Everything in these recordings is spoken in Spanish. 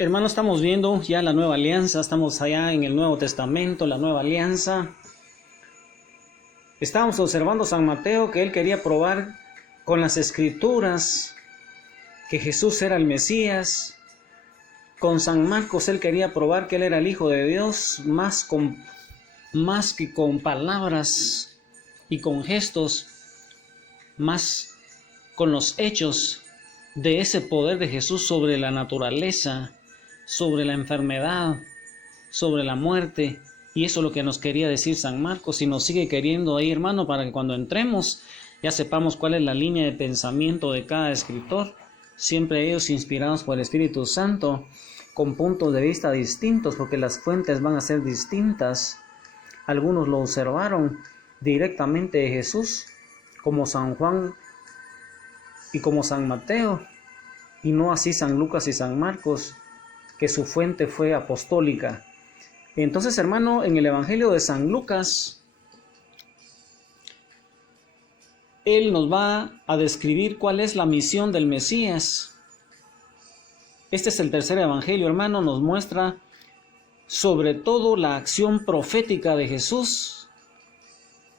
Hermanos, estamos viendo ya la nueva alianza, estamos allá en el Nuevo Testamento, la nueva alianza. Estábamos observando a San Mateo que él quería probar con las escrituras que Jesús era el Mesías. Con San Marcos él quería probar que él era el Hijo de Dios, más que con palabras y con gestos, más con los hechos de ese poder de Jesús sobre la naturaleza, sobre la enfermedad, sobre la muerte. Y eso es lo que nos quería decir San Marcos, y nos sigue queriendo ahí, hermano, para que cuando entremos ya sepamos cuál es la línea de pensamiento de cada escritor, siempre ellos inspirados por el Espíritu Santo, con puntos de vista distintos, porque las fuentes van a ser distintas. Algunos lo observaron directamente de Jesús, como San Juan y como San Mateo, y no así San Lucas y San Marcos, que su fuente fue apostólica. Entonces, hermano, en el Evangelio de San Lucas, él nos va a describir cuál es la misión del Mesías. Este es el tercer Evangelio, hermano, nos muestra sobre todo la acción profética de Jesús,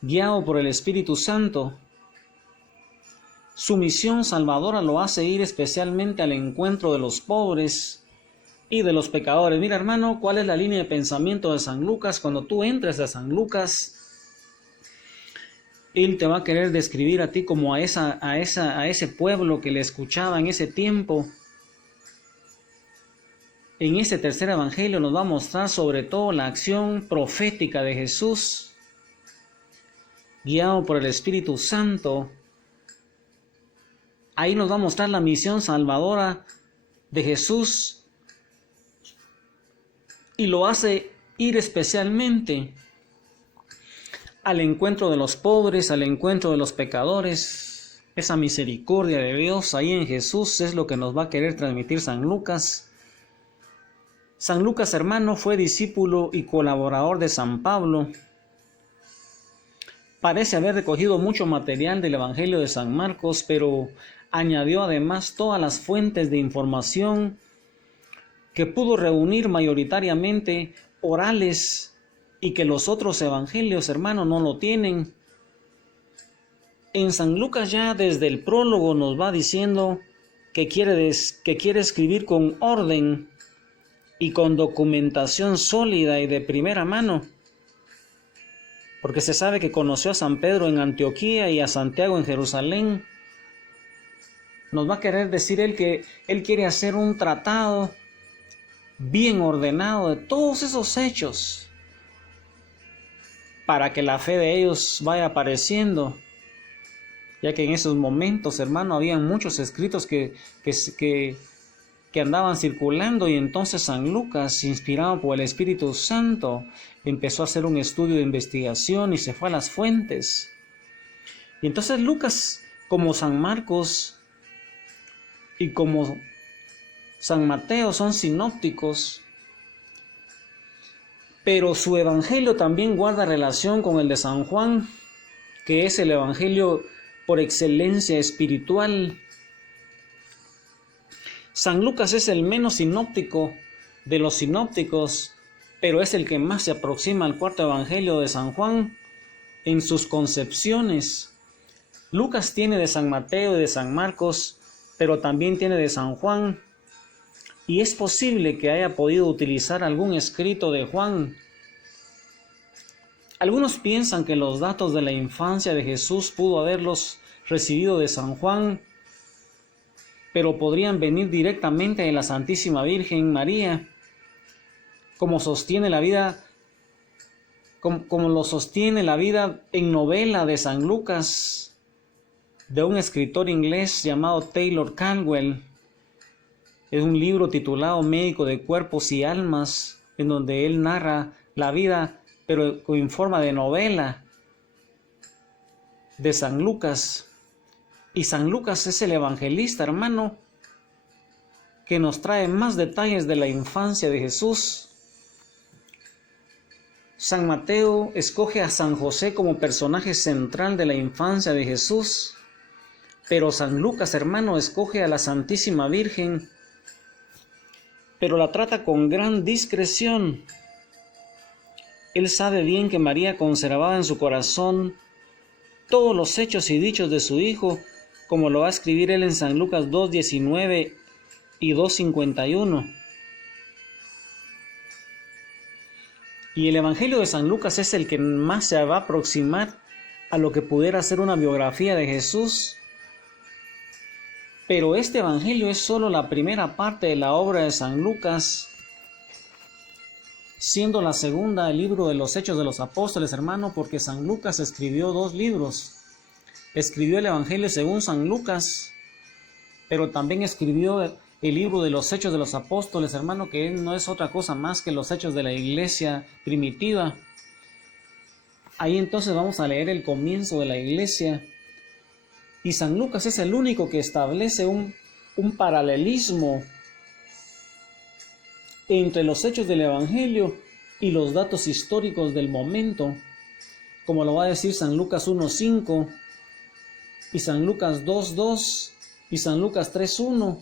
guiado por el Espíritu Santo. Su misión salvadora lo hace ir especialmente al encuentro de los pobres y de los pecadores. Mira, hermano, cuál es la línea de pensamiento de San Lucas. Cuando tú entres a San Lucas, él te va a querer describir a ti como a ese pueblo que le escuchaba en ese tiempo. En este tercer evangelio nos va a mostrar sobre todo la acción profética de Jesús, guiado por el Espíritu Santo. Ahí nos va a mostrar la misión salvadora de Jesús, y lo hace ir especialmente al encuentro de los pobres, al encuentro de los pecadores. Esa misericordia de Dios ahí en Jesús es lo que nos va a querer transmitir San Lucas. San Lucas, hermano, fue discípulo y colaborador de San Pablo. Parece haber recogido mucho material del Evangelio de San Marcos, pero añadió además todas las fuentes de información que pudo reunir mayoritariamente orales y que los otros evangelios, hermano, no lo tienen. En San Lucas ya desde el prólogo nos va diciendo que quiere escribir con orden y con documentación sólida y de primera mano, porque se sabe que conoció a San Pedro en Antioquía y a Santiago en Jerusalén. Nos va a querer decir él que él quiere hacer un tratado bien ordenado de todos esos hechos, para que la fe de ellos vaya apareciendo, ya que en esos momentos, hermano, habían muchos escritos que andaban circulando, y entonces San Lucas, inspirado por el Espíritu Santo, empezó a hacer un estudio de investigación y se fue a las fuentes. Y entonces Lucas, como San Marcos y como San Mateo, son sinópticos, pero su evangelio también guarda relación con el de San Juan, que es el evangelio por excelencia espiritual. San Lucas es el menos sinóptico de los sinópticos, pero es el que más se aproxima al cuarto evangelio de San Juan en sus concepciones. Lucas tiene de San Mateo y de San Marcos, pero también tiene de San Juan. Y es posible que haya podido utilizar algún escrito de Juan. Algunos piensan que los datos de la infancia de Jesús pudo haberlos recibido de San Juan, pero podrían venir directamente de la Santísima Virgen María, como lo sostiene la vida en novela de San Lucas, de un escritor inglés llamado Taylor Caldwell. Es un libro titulado Médico de Cuerpos y Almas, en donde él narra la vida, pero en forma de novela, de San Lucas. Y San Lucas es el evangelista, hermano, que nos trae más detalles de la infancia de Jesús. San Mateo escoge a San José como personaje central de la infancia de Jesús, pero San Lucas, hermano, escoge a la Santísima Virgen pero la trata con gran discreción. Él sabe bien que María conservaba en su corazón todos los hechos y dichos de su Hijo, como lo va a escribir él en San Lucas 2:19 y 2:51. Y el Evangelio de San Lucas es el que más se va a aproximar a lo que pudiera ser una biografía de Jesús. Pero este Evangelio es solo la primera parte de la obra de San Lucas, siendo la segunda el libro de los Hechos de los Apóstoles, hermano, porque San Lucas escribió 2 libros. Escribió el Evangelio según San Lucas, pero también escribió el libro de los Hechos de los Apóstoles, hermano, que no es otra cosa más que los hechos de la iglesia primitiva. Ahí entonces vamos a leer el comienzo de la iglesia. Y San Lucas es el único que establece un paralelismo entre los hechos del Evangelio y los datos históricos del momento, como lo va a decir San Lucas 1:5 y San Lucas 2:2 y San Lucas 3:1.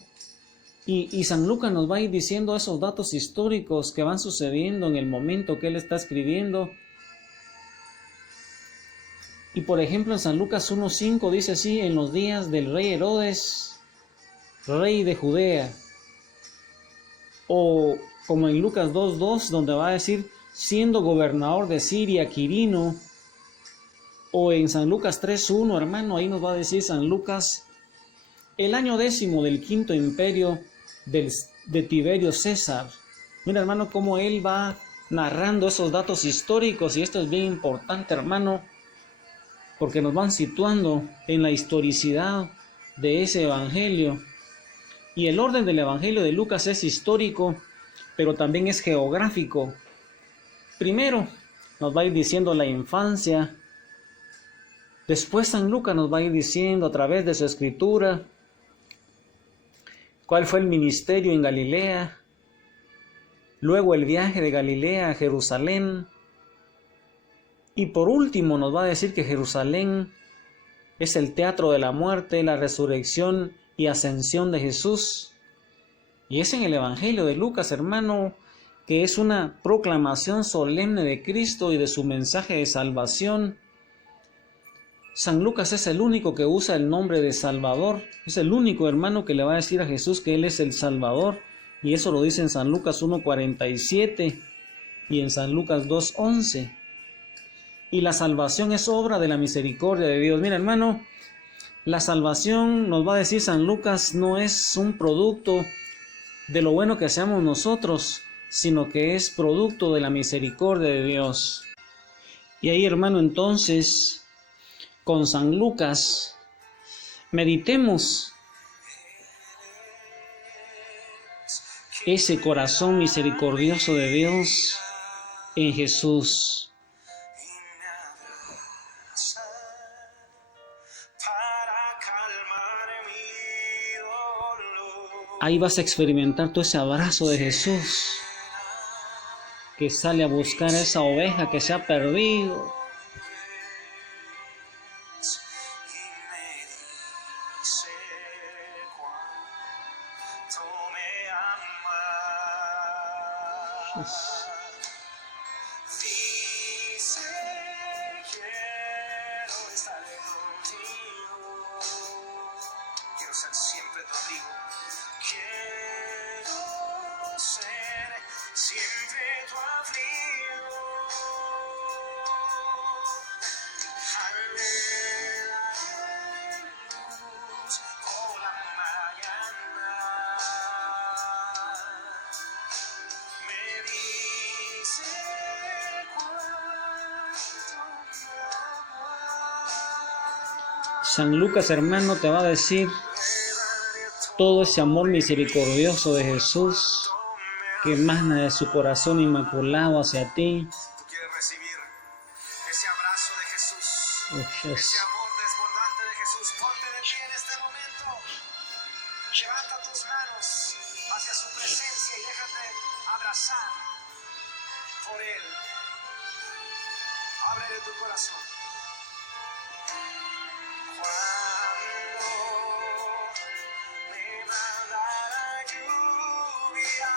Y San Lucas nos va a ir diciendo esos datos históricos que van sucediendo en el momento que él está escribiendo. Y por ejemplo en San Lucas 1:5 dice así: en los días del rey Herodes, rey de Judea. O como en Lucas 2:2, donde va a decir siendo gobernador de Siria Quirino. O en San Lucas 3:1, hermano, ahí nos va a decir San Lucas: el año 10 del 5º imperio de Tiberio César. Mira, hermano, cómo él va narrando esos datos históricos, y esto es bien importante, hermano, porque nos van situando en la historicidad de ese evangelio. Y el orden del evangelio de Lucas es histórico, pero también es geográfico. Primero nos va a ir diciendo la infancia. Después San Lucas nos va a ir diciendo a través de su escritura cuál fue el ministerio en Galilea, luego el viaje de Galilea a Jerusalén, y por último nos va a decir que Jerusalén es el teatro de la muerte, la resurrección y ascensión de Jesús. Y es en el Evangelio de Lucas, hermano, que es una proclamación solemne de Cristo y de su mensaje de salvación. San Lucas es el único que usa el nombre de Salvador. Es el único, hermano, que le va a decir a Jesús que Él es el Salvador. Y eso lo dice en San Lucas 1:47 y en San Lucas 2:11. Y la salvación es obra de la misericordia de Dios. Mira, hermano, la salvación, nos va a decir San Lucas, no es un producto de lo bueno que seamos nosotros, sino que es producto de la misericordia de Dios. Y ahí, hermano, entonces, con San Lucas, meditemos ese corazón misericordioso de Dios en Jesús. Ahí vas a experimentar todo ese abrazo de Jesús, que sale a buscar a esa oveja que se ha perdido. Quiero ser siempre tu abrigo. Quiero ser siempre tu abrigo. Anhela luz por la mañana. Me dice cuánto me amas. San Lucas, hermano, te va a decir todo ese amor misericordioso de Jesús que emana de su corazón inmaculado hacia ti. Tú quieres recibir ese abrazo de Jesús, Yes. ese amor desbordante de Jesús. Ponte de pie en este momento. Levanta tus manos hacia su presencia y déjate abrazar por Él. Ábrele tu corazón. Cuando me manda la lluvia,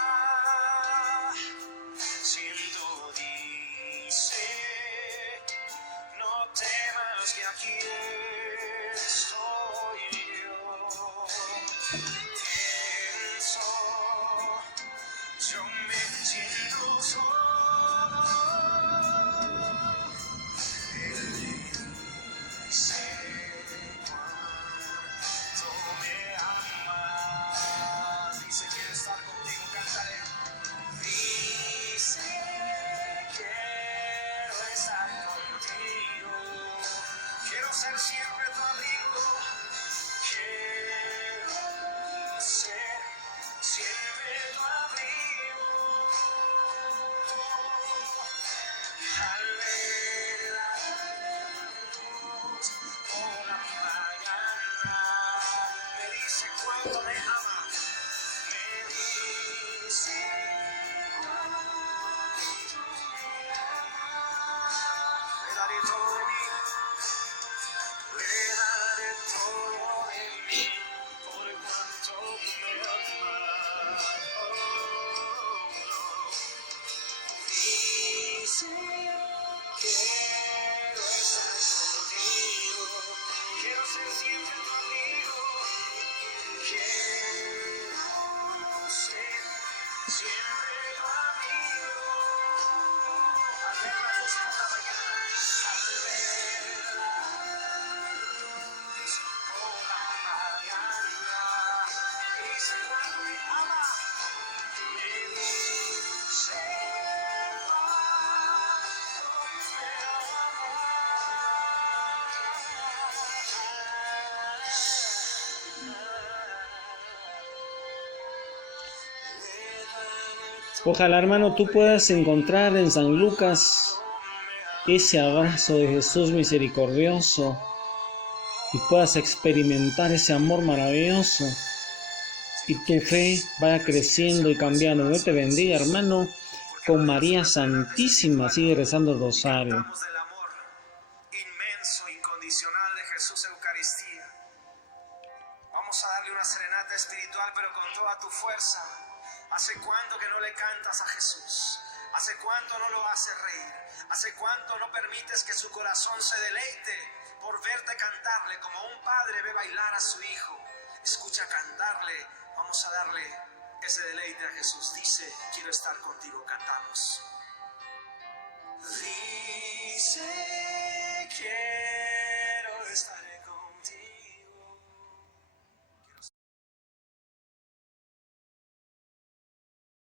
Ojalá, hermano, tú puedas encontrar en San Lucas ese abrazo de Jesús misericordioso y puedas experimentar ese amor maravilloso y tu fe vaya creciendo y cambiando. Dios te bendiga, hermano, con María Santísima. Sigue rezando el rosario. Cantamos del amor inmenso, incondicional de Jesús Eucaristía. Vamos a darle una serenata espiritual, pero con toda tu fuerza. ¿Hace cuánto que no le cantas a Jesús? ¿Hace cuánto no lo haces reír? ¿Hace cuánto no permites que su corazón se deleite por verte cantarle como un padre ve bailar a su hijo? Escucha cantarle. Vamos a darle ese deleite a Jesús. Dice, quiero estar contigo. Cantamos. Dice que